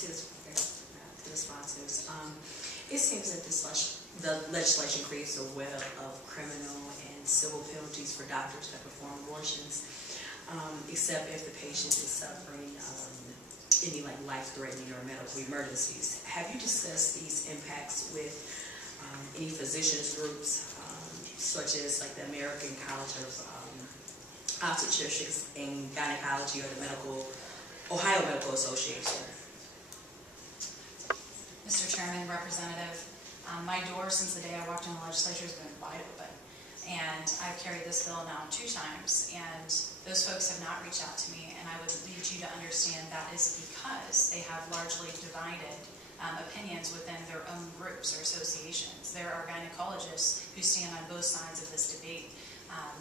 to the sponsors. It seems that the legislation creates a web of criminal and civil penalties for doctors that perform abortions, except if the patient is suffering any like life-threatening or medical emergencies. Have you discussed these impacts with any physicians groups, such as like the American College of Obstetricians and Gynecology or the Ohio Medical Association? Mr. Chairman, Representative, my door since the day I walked in the legislature has been wide open. And I've carried this bill now 2 times, and those folks have not reached out to me, and I would need you to understand that is because they have largely divided opinions within their own groups or associations. There are gynecologists who stand on both sides of this debate,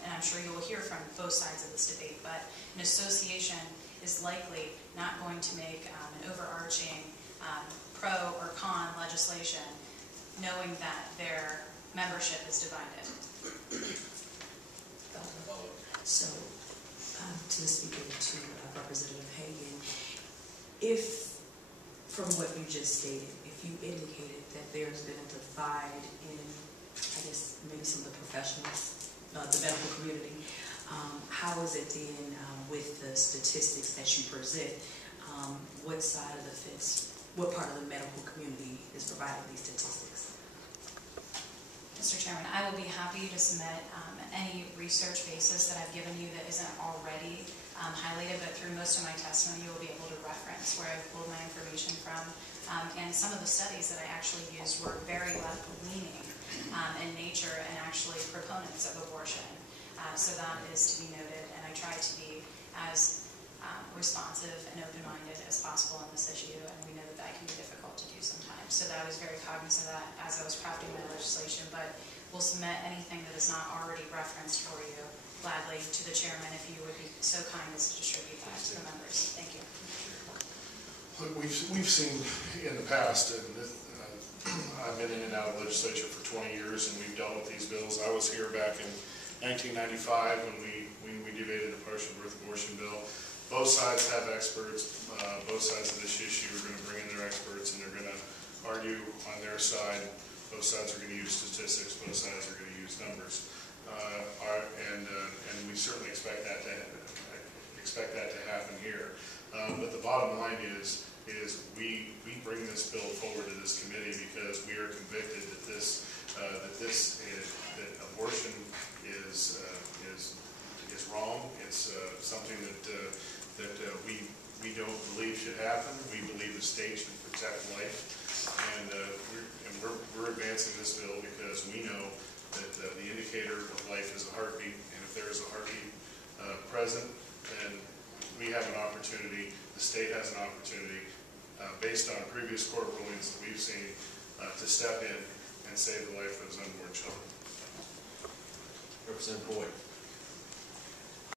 and I'm sure you will hear from both sides of this debate, but an association is likely not going to make an overarching pro or con legislation knowing that their membership is divided. So, to speak to Representative Hagan, if, from what you just stated, if you indicated that there's been a divide in, I guess, maybe some of the professionals, the medical community, how is it then with the statistics that you present? What side of the fence, what part of the medical community is providing these statistics? Mr. Chairman, I will be happy to submit any research basis that I've given you that isn't already highlighted, but through most of my testimony you will be able to reference where I've pulled my information from. And some of the studies that I actually used were very left-leaning in nature and actually proponents of abortion. So that is to be noted, and I try to be as responsive and open-minded as possible on this issue, and we know that that can be difficult to do sometimes. So that I was very cognizant of that as I was crafting my legislation, but we'll submit anything that is not already referenced for you gladly to the chairman if you would be so kind as to distribute that to the members. Thank you. Look, we've seen in the past, and I've been in and out of legislature for 20 years, and we've dealt with these bills. I was here back in 1995 when we debated the partial birth abortion bill. Both sides have experts. Both sides of this issue are going to bring in their experts, and they're going to argue on their side. Both sides are going to use statistics. Both sides are going to use numbers, and we certainly expect that to happen here. But the bottom line is we bring this bill forward to this committee because we are convicted that that abortion is wrong. It's something that we don't believe should happen. We believe the state should protect life, and we're advancing this bill because we know that the indicator of life is a heartbeat, and if there is a heartbeat present, then we have an opportunity, the state has an opportunity, based on previous court rulings that we've seen, to step in and save the life of those unborn children. Representative Boyd.